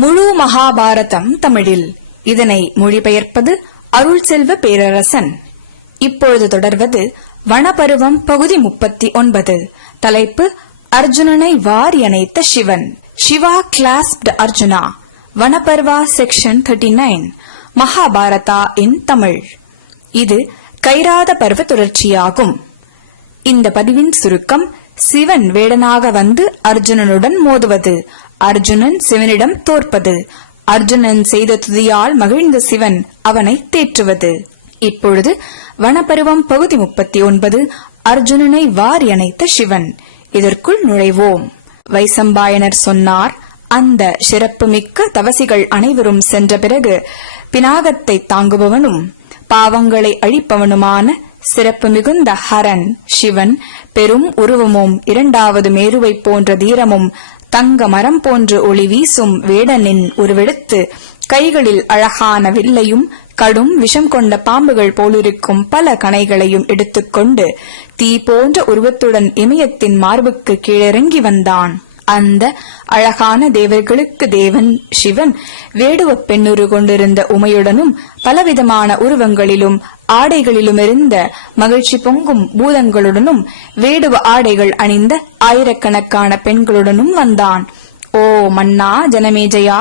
முழு மகாபாரதம் தமிழில். இதனை மொழிபெயர்ப்பது அருள் செல்வ பேரரசன். இப்பொழுது தொடர்வது வனப்பருவம் பகுதி 39. தலைப்பு அர்ஜுனனை வாரி அணைத்த சிவன். சிவா கிளாஸ்ப்ட் அர்ஜுனா. வனப்பர்வா செக்ஷன் 39. மகாபாரதா இன் தமிழ். இது கைராத பருவ தொடர்ச்சியாகும். இந்த பதிவின் சுருக்கம்: சிவன் வேடனாக வந்து அர்ஜுனனுடன் மோதுவது, அர்ஜுனன் சிவனிடம் தோற்பது, அர்ஜுனன் செய்த துதியால் மகிழ்ந்த சிவன் அவனை தேற்றுவது. இப்பொழுது வனப்பருவம் பகுதி 39. அர்ஜுனனை வாரி அணைத்த சிவன். இதற்குள் நுழைவோம். வைசம்பாயனர் சொன்னார்: அந்த சிறப்புமிக்க தவசிகள் அனைவரும் சென்ற பிறகு பினாகத்தை தாங்குபவனும் பாவங்களை அழிப்பவனுமான சிறப்பு மிகுந்த ஹரன் சிவன், பெரும் உருவமும் இரண்டாவது மேருவை போன்ற தீரமும் தங்க மரம் போன்று ஒளி வீசும் வேடனின் உருவெடுத்து கைகளில் அழகான வில்லையும் கடும் விஷம் கொண்ட பாம்புகள் போலிருக்கும் பல கணைகளையும் எடுத்துக்கொண்டு தீ போன்ற உருவத்துடன் இமயத்தின் மார்புக்கு கீழிறங்கி வந்தான். அந்த அழகான தேவர்களுக்கு தேவன் சிவன் வேடுவ பெண்ணுரு கொண்டிருந்த உமையுடனும் பலவிதமான உருவங்களிலும் ஆடைகளிலுமிருந்த மகிழ்ச்சி பொங்கும் பூதங்களுடனும் வேடுவ ஆடைகள் அணிந்த ஆயிரக்கணக்கான பெண்களுடனும் வந்தான். ஓ மன்னா ஜனமேஜயா,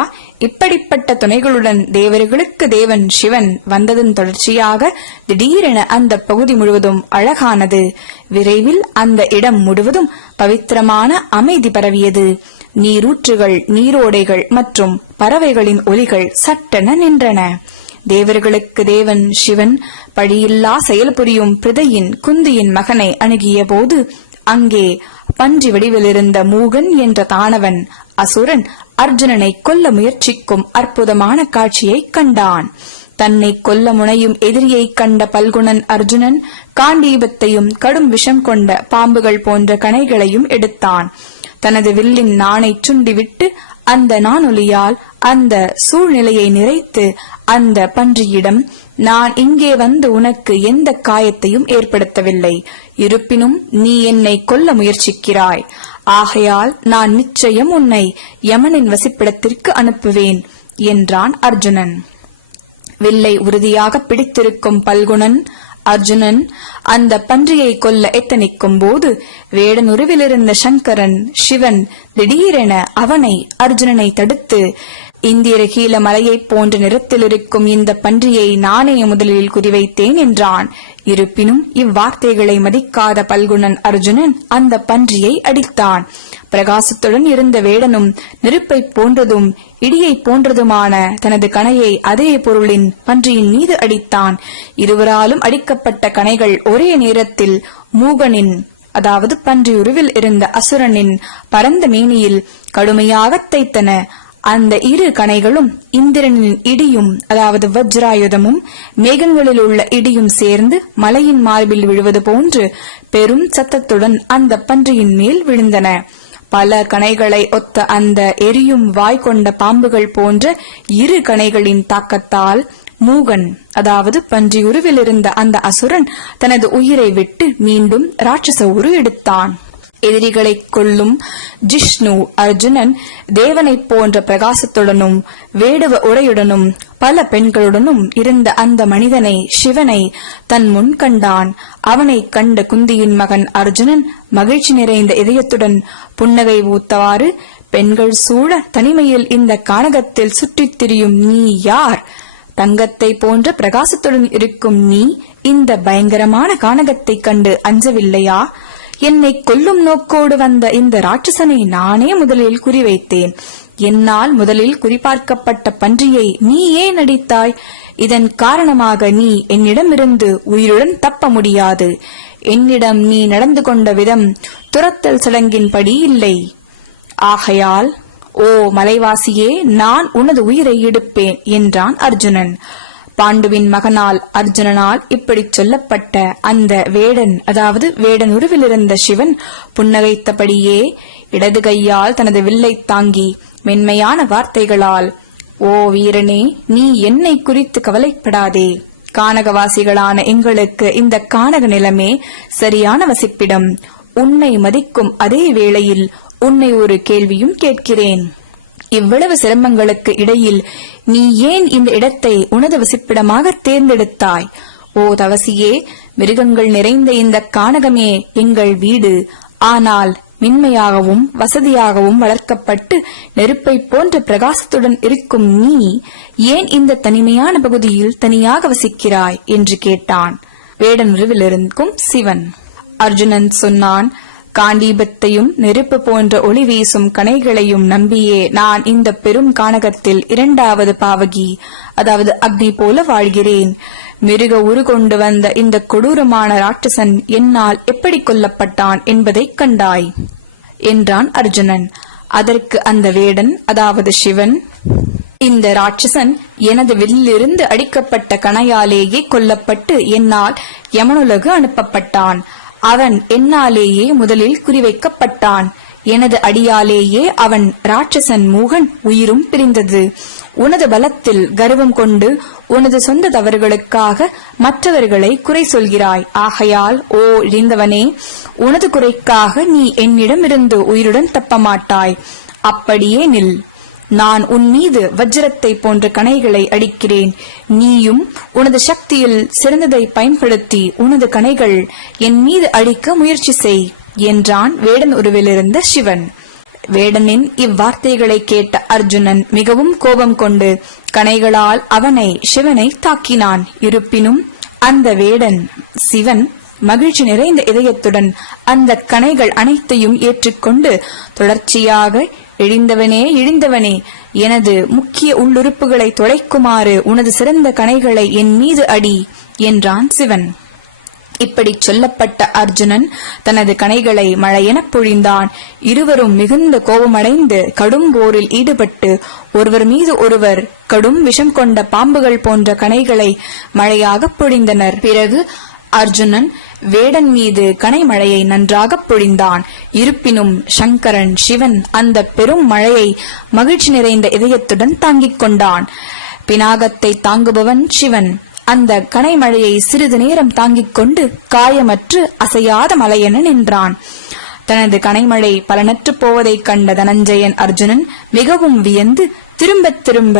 இப்படிப்பட்ட துணைகளுடன் தேவர்களுக்கு தேவன் சிவன் வந்ததன் தொடர்ச்சியாக திடீரென அந்த பகுதி முழுவதும் அழகானது. விரைவில் அந்த இடம் முழுவதும் பவித்திரமான அமைதி பரவியது. நீரூற்றுகள், நீரோடைகள் மற்றும் பறவைகளின் ஒலிகள் சட்டென நின்றன. தேவர்களுக்கு தேவன் சிவன் பழியில்லா செயல் புரியும் பிரதையின் குந்தியின் மகனை அணுகிய போது அங்கே பன்றி வடிவிலிருந்த மூகன் என்ற தானவன் அசுரன் அர்ஜுனனை கொல்ல முயற்சிக்கும் அற்புதமான காட்சியை கண்டான். தன்னை கொல்ல முனையும் எதிரியை கண்ட பல்குணன் அர்ஜுனன் காண்டீபத்தையும் கடும் விஷம் கொண்ட பாம்புகள் போன்ற கணைகளையும் எடுத்தான். தனது வில்லின் நாணை சுண்டிவிட்டு அந்த நானொலியால் அந்த சூழ்நிலையை நிறைத்து அந்த பன்றியிடம், நான் இங்கே வந்து உனக்கு எந்த காயத்தையும் ஏற்படுத்தவில்லை, இருப்பினும் நீ என்னை கொல்ல முயற்சிக்கிறாய், ஆகையால் நான் நிச்சயம் உன்னை யமனின் வசிப்பிடத்திற்கு அனுப்புவேன் என்றான் அர்ஜுனன். வில்லை உறுதியாக பிடித்திருக்கும் பல்குணன் அர்ஜுனன் அந்த பன்றியை கொல்ல எத்தனிக்கும் போது வேடனுருவிலிருந்த சங்கரன் சிவன் திடீரென அவனை அர்ஜுனனை தடுத்து, இந்திரகீல மலையை போன்ற நிறத்தில் இருக்கும் இந்த பன்றியை நானே முதலில் குறிவைத்தேன் என்றான். இருப்பினும் இவ்வார்த்தைகளை மதிக்காத பல்குணன் அர்ஜுனன் அந்த பன்றியை அடித்தான். பிரகாசத்துடன் இருந்த வேடனும் நெருப்பை போன்றதும் இடியை போன்றதுமான தனது கணையை அதே பொருளின் பன்றியின் மீது அடித்தான். இருவராலும் அடிக்கப்பட்ட கணைகள் ஒரே நேரத்தில் மூகனின், அதாவது பன்றி உருவில் இருந்த அசுரனின் பரந்த மேனியில் கடுமையாக தைத்தன. அந்த இரு கணைகளும் இந்திரனின் இடியும், அதாவது வஜ்ராயுதமும் மேகங்களில் உள்ள இடியும் சேர்ந்து மலையின் மார்பில் விழுவது போன்று பெரும் சத்தத்துடன் அந்த பன்றியின் மேல் விழுந்தன. பல கணைகளை ஒத்த அந்த எரியும் வாய் கொண்ட பாம்புகள் போன்ற இரு கணைகளின் தாக்கத்தால் மூகன், அதாவது பன்றி உருவில் இருந்த அந்த அசுரன் தனது உயிரை விட்டு மீண்டும் ராட்சச உரு எடுத்தான். எதிரிகளை கொல்லும் ஜிஷ்ணு அர்ஜுனன் தேவனை போன்ற பிரகாசத்துடனும் வேடுவ உடையுடனும் பல பெண்களுடனும் இருந்த அந்த மனிதனை சிவனை தன் முன் கண்டான். அவனை கண்ட குந்தியின் மகன் அர்ஜுனன் மகிழ்ச்சி நிறைந்த இதயத்துடன் புன்னகை ஊத்தவாறு, பெண்கள் சூழ தனிமையில் இந்த கானகத்தில் சுற்றித் திரியும் நீ யார்? தங்கத்தை போன்ற பிரகாசத்துடன் இருக்கும் நீ இந்த பயங்கரமான கானகத்தை கண்டு அஞ்சவில்லையா? என்னை கொல்லும் நோக்கோடு வந்த இந்த ராட்சசனை நானே முதலில் குறிவைத்தேன். என்னால் முதலில் குறிபார்க்கப்பட்ட பன்றியை நீ ஏன் அடித்தாய்? இதன் காரணமாக நீ என்னிடமிருந்து உயிருடன் தப்ப முடியாது. என்னிடம் நீ நடந்து கொண்ட விதம் துரத்தல் சடங்கின்படி இல்லை. ஆகையால் ஓ மலைவாசியே, நான் உனது உயிரை எடுப்பேன் என்றான் அர்ஜுனன். பாண்டுவின் மகனால் அர்ஜுனனால் இப்படி சொல்லப்பட்ட அந்த வேடன், அதாவது வேடன் உருவிலிருந்த சிவன் புன்னகைத்தபடியே இடது கையால் தனது வில்லை தாங்கி மென்மையான வார்த்தைகளால், ஓ வீரனே, நீ என்னை குறித்து கவலைப்படாதே. கானகவாசிகளான எங்களுக்கு இந்த கானக நிலமே சரியான வசிப்பிடம். உன்னை மதிக்கும் அதே வேளையில் உன்னை ஒரு கேள்வியும் கேட்கிறேன். இவ்வளவு சிரமங்களுக்கு இடையில் நீ ஏன் இந்த இடத்தை உனது வசிப்பிடமாக தேர்ந்தெடுத்தாய்? ஓ தவசியே, மிருகங்கள் நிறைந்த இந்த கானகமே எங்கள் வீடு. ஆனால் மென்மையாகவும் வசதியாகவும் வளர்க்கப்பட்டு நெருப்பை போன்ற பிரகாசத்துடன் இருக்கும் நீ ஏன் இந்த தனிமையான பகுதியில் தனியாக வசிக்கிறாய் என்று கேட்டான் வேடன் உருவிலிருக்கும் சிவன். அர்ஜுனன் சொன்னான், காண்டீபத்தையும் நெருப்பு போன்ற ஒளி வீசும் கணைகளையும் நம்பியே நான் இந்த பெரும் கானகத்தில் இரண்டாவது பாவகி, அதாவது அக்னி போல வாழ்கிறேன். மிருக உரு கொண்டு வந்த இந்த கொடூரமான ராட்சசன் என்னால் எப்படி கொல்லப்பட்டான் என்பதை கண்டாய் என்றான் அர்ஜுனன். அதற்கு அந்த வேடன், அதாவது சிவன், இந்த ராட்சசன் எனது வில்லிருந்து அடிக்கப்பட்ட கணையாலேயே கொல்லப்பட்டு என்னால் யமனுலகு அனுப்பப்பட்டான். அவன் என்னாலேயே முதலில் குறிவைக்கப்பட்டான். எனது அடியாலேயே அவன் ராட்சசன் மூகன் உயிரும் பிரிந்தது. உனது பலத்தில் கர்வம் கொண்டு உனது சொந்த தவறுகளுக்காக மற்றவர்களை குறை சொல்கிறாய். ஆகையால் ஓ இழிந்தவனே, உனது குறைக்காக நீ என்னிடமிருந்து உயிருடன் தப்ப மாட்டாய். அப்படியே நில். நான் உன் மீது வஜ்ரத்தை போன்ற கணைகளை அடிக்கிறேன். நீயும் உனது சக்தியில் சிறந்ததை பயன்படுத்தி உனது கணைகள் என் மீது அடிக்க முயற்சி செய் என்றான் வேடன் உருவிலிருந்த சிவன். வேடனின் இவ்வார்த்தைகளை கேட்ட அர்ஜுனன் மிகவும் கோபம் கொண்டு கணைகளால் சிவனை தாக்கினான். இருப்பினும் அந்த வேடன் சிவன் மகிழ்ச்சி நிறைந்த இதயத்துடன் அந்த கணைகள் அனைத்தையும் ஏற்றுக்கொண்டு தொடர்ச்சியாக, இழிந்தவனே, எனது முக்கிய உள்ளுறுப்புகளை தொலைக்குமாறு உனது சிறந்த கணைகளை என் மீது அடி என்றான் சிவன். இப்படி சொல்லப்பட்ட அர்ஜுனன் தனது கணைகளை மழையெனப் பொழிந்தான். இருவரும் மிகுந்த கோபமடைந்து கடும் போரில் ஈடுபட்டு ஒருவர் மீது ஒருவர் கடும் விஷம் கொண்ட பாம்புகள் போன்ற கணைகளை மழையாக பொழிந்தனர். பிறகு அர்ஜுனன் வேடன் மீது கனை மழையை நன்றாக பொழிந்தான். இருப்பினும் சங்கரன் சிவன் அந்த பெரும் மழையை மகிழ்ச்சி நிறைந்த இதயத்துடன் தாங்கிக் கொண்டான். பினாகத்தை தாங்குபவன் சிவன் அந்த கனை மழையை சிறிது நேரம் தாங்கிக் கொண்டு காயமற்று அசையாத மலையென நின்றான். தனது கனைமழை பலனற்று போவதைக் கண்ட தனஞ்சயன் அர்ஜுனன் மிகவும் வியந்து திரும்ப திரும்ப,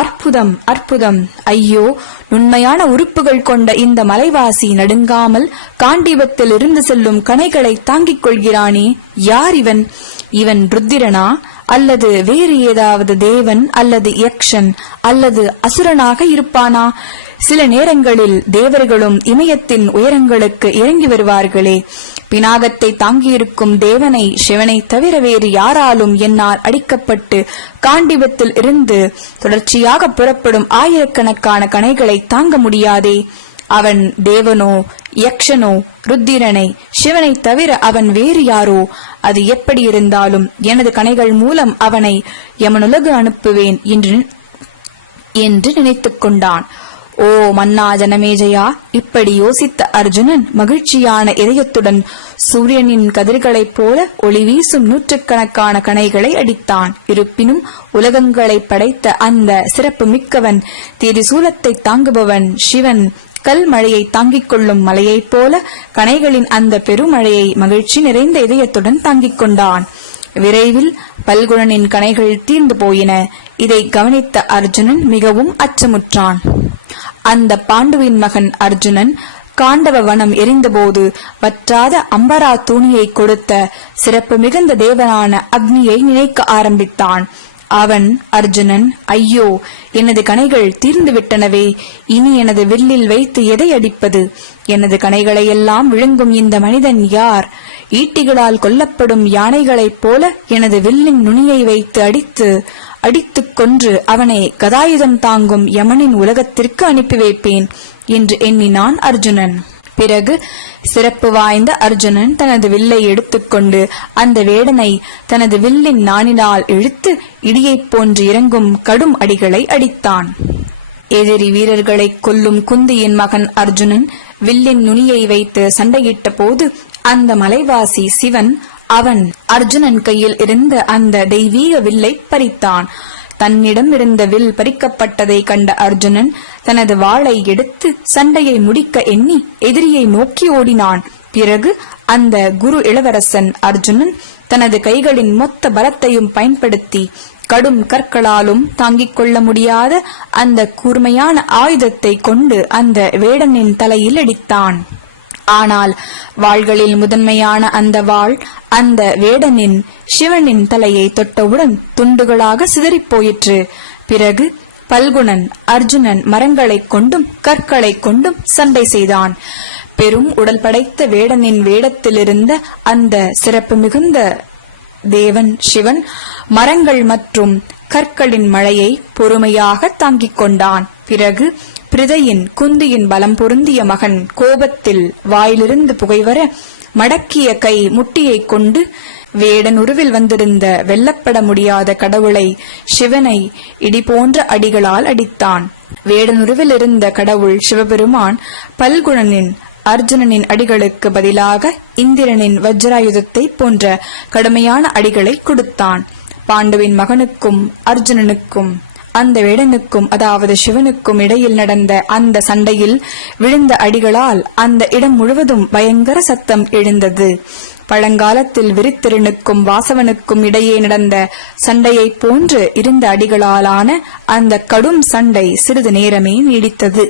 அற்புதம், அற்புதம்! ஐயோ, உண்மையான உறுப்புகள் கொண்ட இந்த மலைவாசி நடுங்காமல் காண்டீபத்தில் இருந்து செல்லும் கணைகளை தாங்கிக் கொள்கிறானே, யார் இவன்? இவன் ருத்திரனா அல்லது வேறு ஏதாவது தேவன் அல்லது யக்ஷன் அல்லது அசுரனாக இருப்பானா? சில நேரங்களில் தேவர்களும் இமயத்தின் உயரங்களுக்கு இறங்கி வருவார்களே. பினாகத்தை தாங்கியிருக்கும் தேவனை, சிவனை தவிர வேறு யாராலும் என்னால் அடிக்கப்பட்டு காண்டீபத்தில் இருந்து தொடர்ச்சியாக புறப்படும் ஆயிரக்கணக்கான கணைகளை தாங்க முடியாதே. அவன் தேவனோ, யக்ஷனோ, ருத்திரனை, சிவனை தவிர அவன் வேறு யாரோ? அது எப்படி இருந்தாலும் எனது கணைகள் மூலம் அவனை யமனுலகு அனுப்புவேன் என்று நினைத்துக் கொண்டான். ஓ மன்னா ஜனமேஜயா! இப்படி யோசித்த அர்ஜுனன் மகிழ்ச்சியான இதயத்துடன் சூரியனின் கதிர்களைப் போல ஒளி வீசும் நூற்றுக்கணக்கான கணைகளை அடித்தான். இருப்பினும் உலகங்களை படைத்த அந்த சிறப்பு மிக்கவன், திரிசூலத்தை தாங்குபவன் சிவன் கல் மழையை தாங்கிக் கொள்ளும் மலையைப் போல கணைகளின் அந்த பெருமழையை மகிழ்ச்சி நிறைந்த இதயத்துடன் தாங்கிக் கொண்டான். விரைவில் பல்குணனின் கணைகள் தீர்ந்து போயின. இதை கவனித்த அர்ஜுனன் மிகவும் அச்சமுற்றான். அந்த பாண்டுவின் மகன் அர்ஜுனன் காண்டவ வனம் எரிந்தபோது வற்றாத அம்பரா தூணியை கொடுத்த சிறப்பு மிகுந்த தேவனான அக்னியை நினைக்க ஆரம்பித்தான். அர்ஜுனன், ஐயோ, எனது கணைகள் தீர்ந்து விட்டனவே, இனி எனது வில்லில் வைத்து எதை அடிப்பது? எனது கணைகளை எல்லாம் விழுங்கும் இந்த மனிதன் யார்? ஈட்டிகளால் கொல்லப்படும் யானைகளைப் போல எனது வில்லின் நுனியை வைத்து அடித்துக் கொன்று அவனை கதாயுதம் தாங்கும் யமனின் உலகத்திற்கு அனுப்பி வைப்பேன் என்று எண்ணினான் அர்ஜுனன். பிறகு சிறப்பு வாய்ந்த அர்ஜுனன் தனது வில்லை எடுத்துக்கொண்டு அந்த வேடனை தனது வில்லின் நாணினால் இழுத்து இடியைப் போன்று இறங்கும் கடும் அடிகளை அடித்தான். எதிரி வீரர்களை கொல்லும் குந்தியின் மகன் அர்ஜுனன் வில்லின் நுனியை வைத்து சண்டையிட்ட போது அந்த மலைவாசி சிவன் அர்ஜுனன் கையில் இருந்த அந்த தெய்வீக வில்லை பறித்தான். தன்னிடம் இருந்த வில் பறிக்கப்பட்டதை கண்ட அர்ஜுனன் தனது வாளை எடுத்து சண்டையை முடிக்க எண்ணி எதிரியை நோக்கி ஓடினான். பிறகு அந்த குரு இளவரசன் அர்ஜுனன் தனது கைகளின் மொத்த பலத்தையும் பயன்படுத்தி கடும் கற்களாலும் தாங்கிக் கொள்ள முடியாத அந்த கூர்மையான ஆயுதத்தை கொண்டு அந்த வேடனின் தலையில் அடித்தான். ஆனால் வாள்களில் முதன்மையான அந்த வாள் அந்த வேடனின் சிவனின் தலையை தொட்டவுடன் துண்டுகளாக சிதறிப் போயிற்று. பிறகு பல்குணன் அர்ஜுனன் மரங்களைக் கொண்டும் கற்களைக் கொண்டும் சண்டை செய்தான். பெரும் உடல் படைத்த வேடனின் வேடத்திலிருந்த அந்த சிறப்பு மிகுந்த தேவன் சிவன் மரங்கள் மற்றும் கற்களின் மழையை பொறுமையாக தாங்கிக் கொண்டான். பிறகு பிரிதையின் குந்தியின் பலம் பொருந்திய மகன் கோபத்தில் வாயிலிருந்து புகைவர மடக்கிய கை முட்டியை கொண்டு வேடன் உருவில் வந்திருந்த வெல்லப்பட முடியாத கடவுளை சிவனை இடி போன்ற அடிகளால் அடித்தான். வேடன் உருவில் இருந்த கடவுள் சிவபெருமான் பல்குணனின் அர்ஜுனனின் அடிகளுக்கு பதிலாக இந்திரனின் வஜ்ராயுதத்தை போன்ற கடுமையான அடிகளை கொடுத்தான். பாண்டுவின் மகனுக்கும் அர்ஜுனனுக்கும் அந்த வேடனுக்கும் அதாவது சிவனுக்கும் இடையில் நடந்த அந்த சண்டையில் விழுந்த அடிகளால் அந்த இடம் முழுவதும் பயங்கர சத்தம் எழுந்தது. பழங்காலத்தில் விருத்திரனுக்கும் வாசவனுக்கும் இடையே நடந்த சண்டையை போன்று இருந்த அடிகளாலான அந்த கடும் சண்டை சிறிது நேரமே நீடித்தது.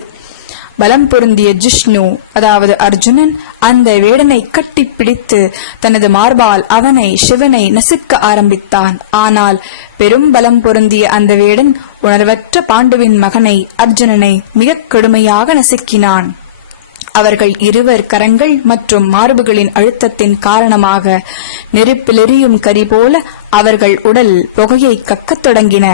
பலம் பொருந்திய ஜிஷ்ணு அதாவது அர்ஜுனன் அந்த வேடனை கட்டி பிடித்து தனது மார்பால் அவனை சிவனை நசுக்க ஆரம்பித்தான். ஆனால் பெரும் பலம் பொருந்திய அந்த வேடன் உணர்வற்ற பாண்டுவின் மகனை அர்ஜுனனை மிக கடுமையாக நசுக்கினான். அவர்கள் இருவர் கரங்கள் மற்றும் மார்புகளின் அழுத்தத்தின் காரணமாக நெருப்பிலெரியும் கரி போல அவர்கள் உடல் புகையை கக்கத் தொடங்கின.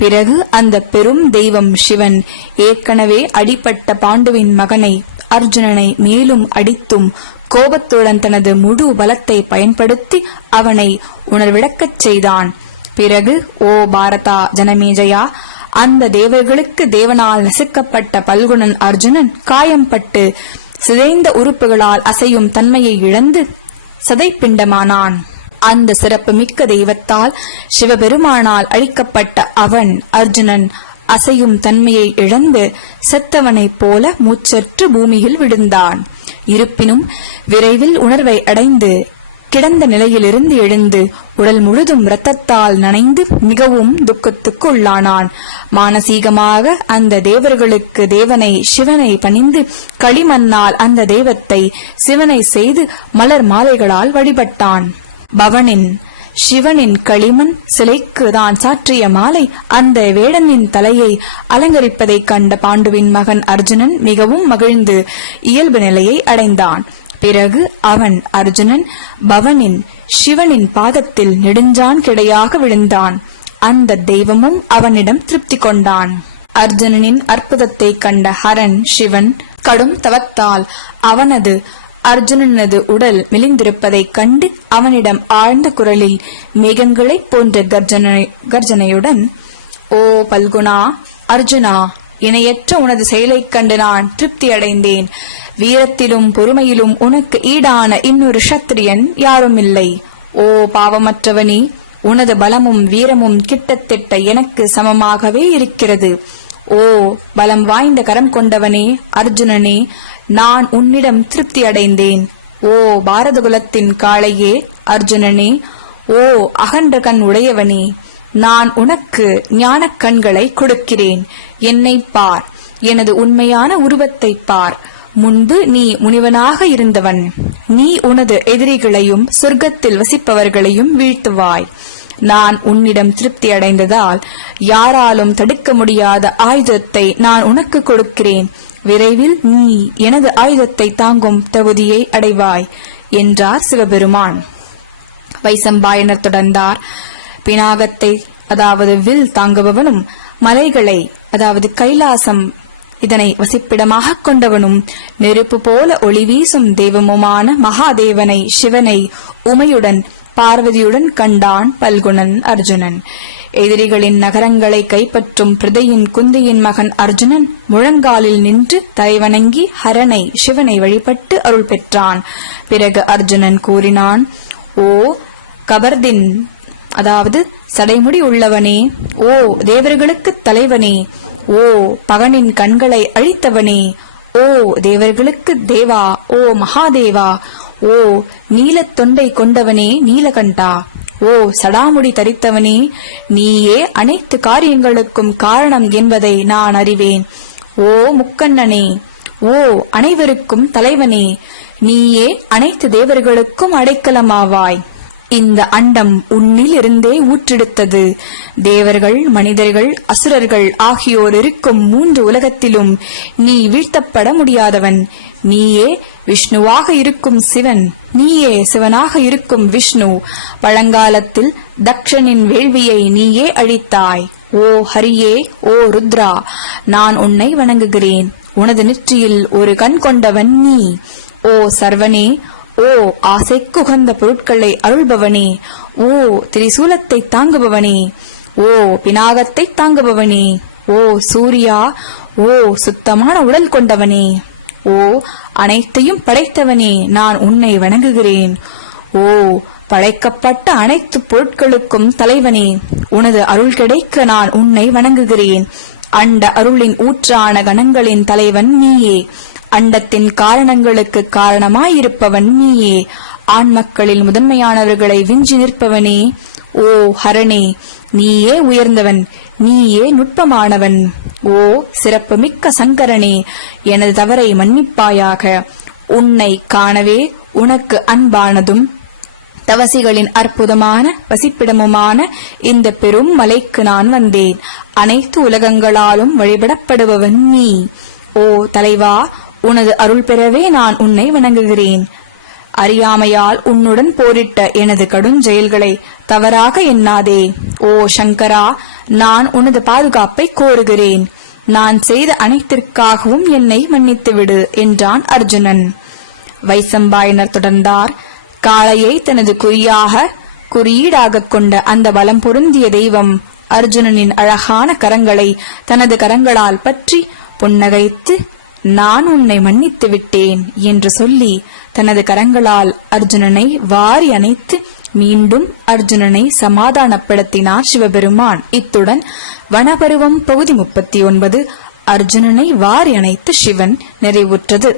பிறகு அந்த பெரும் தெய்வம் சிவன் ஏற்கனவே அடிபட்ட பாண்டுவின் மகனை அர்ஜுனனை மேலும் அடித்தும் கோபத்துடன் தனது முழு பலத்தை பயன்படுத்தி அவனை உணர்விழக்கச் செய்தான். பிறகு ஓ பாரதா ஜனமேஜயா, அந்த தேவர்களுக்கு தேவனால் நசுக்கப்பட்ட பல்குணன் அர்ஜுனன் காயம்பட்டு சிதைந்த உறுப்புகளால் அசையும் தன்மையை இழந்து சதைப்பிண்டமானான். அந்த சிறப்பு மிக்க தெய்வத்தால் சிவபெருமானால் அழிக்கப்பட்ட அவன் அர்ஜுனன் அசையும் தன்மையை இழந்து செத்தவனைப் போல மூச்சற்று பூமியில் விழுந்தான். இருப்பினும் விரைவில் உணர்வை அடைந்து கிடந்த நிலையிலிருந்து எழுந்து உடல் முழுதும் இரத்தத்தால் நனைந்து மிகவும் துக்கத்துக்கு உள்ளானான். மானசீகமாக அந்த தேவர்களுக்கு தேவனை சிவனை பணிந்து களிமண்ணால் அந்த தெய்வத்தை சிவனை செய்து மலர் மாலைகளால் வழிபட்டான். பவனின் சிவனின் களிமண் சிலைக்கு தான் சாற்றிய மாலை அந்த வேடனின் தலையை அலங்கரிப்பதைக் கண்ட பாண்டுவின் மகன் அர்ஜுனன் மிகவும் மகிழ்ந்து இயல்பு நிலையை அடைந்தான். பிறகு அவன் அர்ஜுனன் பவனின் சிவனின் பாதத்தில் நெடுஞ்சான் கிடையாக விழுந்தான். அந்த தெய்வமும் அவனிடம் திருப்தி கொண்டான். அர்ஜுனனின் அற்புதத்தை கண்ட ஹரன் சிவன் கடும் தவத்தால் அவனது அர்ஜுனனது உடல் மெலிந்திருப்பதைக் கண்டு அவனிடம் ஆழ்ந்த குரலில் மேகங்களைப் போன்ற கர்ஜனையுடன், ஓ பல்குணா அர்ஜுனா, இணையற்ற உனது செயலைக் கண்டு நான் திருப்தி அடைந்தேன். வீரத்திலும் பொறுமையிலும் உனக்கு ஈடான இன்னொரு சத்திரியன் யாரும் இல்லை. ஓ பாவமற்றவனே, உனது பலமும் வீரமும் கிட்டத்தட்ட எனக்கு சமமாகவே இருக்கிறது. ஓ பலம் வாய்ந்த கரம் கொண்டவனே அர்ஜுனனே, நான் உன்னிடம் திருப்தி அடைந்தேன். ஓ பாரத குலத்தின் காளையே அர்ஜுனனே, ஓ அகன்ற கண் உடையவனே, நான் உனக்கு ஞான கண்களை கொடுக்கிறேன். என்னை பார், எனது உண்மையான உருவத்தை பார். முன்பு நீ முனிவனாக இருந்தவன். நீ உனது எதிரிகளையும் சொர்க்கத்தில் வசிப்பவர்களையும் வீழ்த்துவாய். நான் உன்னிடம் திருப்தி அடைந்ததால் யாராலும் தடுக்க முடியாத ஆயுதத்தை நான் உனக்கு கொடுக்கிறேன். விரைவில் நீ எனது ஆயுதத்தை தாங்கும் தகுதியை அடைவாய் என்றார் சிவபெருமான். வைசம்பாயனர் தொடர்ந்தார். பினாகத்தை அதாவது வில் தாங்குபவனும் மலைகளை அதாவது கைலாசம் இதனை வசிப்பிடமாக கொண்டவனும் நெருப்பு போல ஒளி வீசும் தெய்வமுமான மகாதேவனை சிவனை உமையுடன் பார்வதியுடன் கண்டான் பல்குணன் அர்ஜுனன். எதிரிகளின் நகரங்களை கைப்பற்றும் பிரிதையின் குந்தியின் மகன் அர்ஜுனன் முழங்காலில் நின்று தலைவணங்கி ஹரனை சிவனை வழிபட்டு அருள் பெற்றான். பிறகு அர்ஜுனன் கூறினான், ஓ கபர்தின் அதாவது சடைமுடி உள்ளவனே, ஓ தேவர்களுக்கு தலைவனே, ஓ பகனின் கண்களை அழித்தவனே, ஓ தேவர்களுக்கு தேவா, ஓ மகாதேவா, ஓ நீலத் தொண்டை கொண்டவனே நீலகண்டா, ஓ ஓ சடாமுடி தரித்தவனே, நீயே அனைத்து காரியங்களுக்கும் காரணம் என்பதை நான் அறிவேன். ஓ முக்கண்ணனே, ஓ அனைவருக்கும் தலைவனே, நீயே அனைத்து தேவர்களுக்கும் அடைக்கலமாவாய். இந்த அண்டம் உன்னில் இருந்தே ஊற்றெடுத்தது. தேவர்கள், மனிதர்கள், அசுரர்கள் ஆகியோர் இருக்கும் 3 உலகத்திலும் நீ வீழ்த்தப்பட முடியாதவன். நீயே விஷ்ணுவாக இருக்கும் சிவன், நீயே சிவனாக இருக்கும் விஷ்ணு. பழங்காலத்தில் தக்ஷனின் வேள்வியை நீயே அழித்தாய். ஓ ஹரியே, ஓ ருத்ரா, நான் உன்னை வணங்குகிறேன். உனது நெற்றியில் ஒரு கண் கொண்டவன் நீ. ஓ சர்வனே, ஓ ஆசைக்குகந்த பொருட்களை அருள்பவனே, ஓ திரிசூலத்தை தாங்குபவனே, ஓ பினாகத்தை தாங்குபவனே, ஓ சூர்யா, ஓ சுத்தமான உடல் கொண்டவனே, ஓ அனைத்தையும் படைத்தவனே, நான் உன்னை வணங்குகிறேன். ஓ படைக்கப்பட்ட அனைத்து பொருட்களுக்கும் தலைவனே, உனது அருள் கிடைக்க நான் உன்னை வணங்குகிறேன். அண்ட அருளின் ஊற்றான கணங்களின் தலைவன் நீயே. அண்டத்தின் காரணங்களுக்கு காரணமாயிருப்பவன் நீயே. ஆண் மக்களில் முதன்மையானவர்களை விஞ்சி நிற்பவனே, ஓ ஹரனே, நீயே உயர்ந்தவன், நீயே நுட்பமானவன். ஓ சிறப்பு மிக்க சங்கரனே, எனது தவறை மன்னிப்பாயாக. உன்னை காணவே உனக்கு அன்பானதும் தவசிகளின் அற்புதமான வசிப்பிடமுமான இந்த பெரும் மலைக்கு நான் வந்தேன். அனைத்து உலகங்களாலும் வழிபடப்படுபவன் நீ. ஓ தலைவா, உனது அருள் பெறவே நான் உன்னை வணங்குகிறேன். அறியாமையால் உன்னுடன் போரிட்ட எனது கடுஞ்செயல்களை தவறாக எண்ணாதே. ஓ சங்கரா, நான் உனது பாதுகாப்பை கோருகிறேன். நான் செய்த அனைத்திற்காகவும் என்னை மன்னித்துவிடு என்றான் அர்ஜுனன். வைசம்பாயனர் தொடர்ந்தார். காளையை தனது குறியீடாக கொண்ட அந்த பலம் பொருந்திய தெய்வம் அர்ஜுனனின் அழகான கரங்களை தனது கரங்களால் பற்றி புன்னகைத்து, நான் உன்னை மன்னித்து விட்டேன் என்று சொல்லி தனது கரங்களால் அர்ஜுனனை வாரி அணைத்து மீண்டும் அர்ஜுனனை சமாதானப்படுத்தினார் சிவபெருமான். இத்துடன் வனபருவம் பகுதி 39 அர்ஜுனனை வாரி அணைத்து சிவன் நிறைவுற்றது.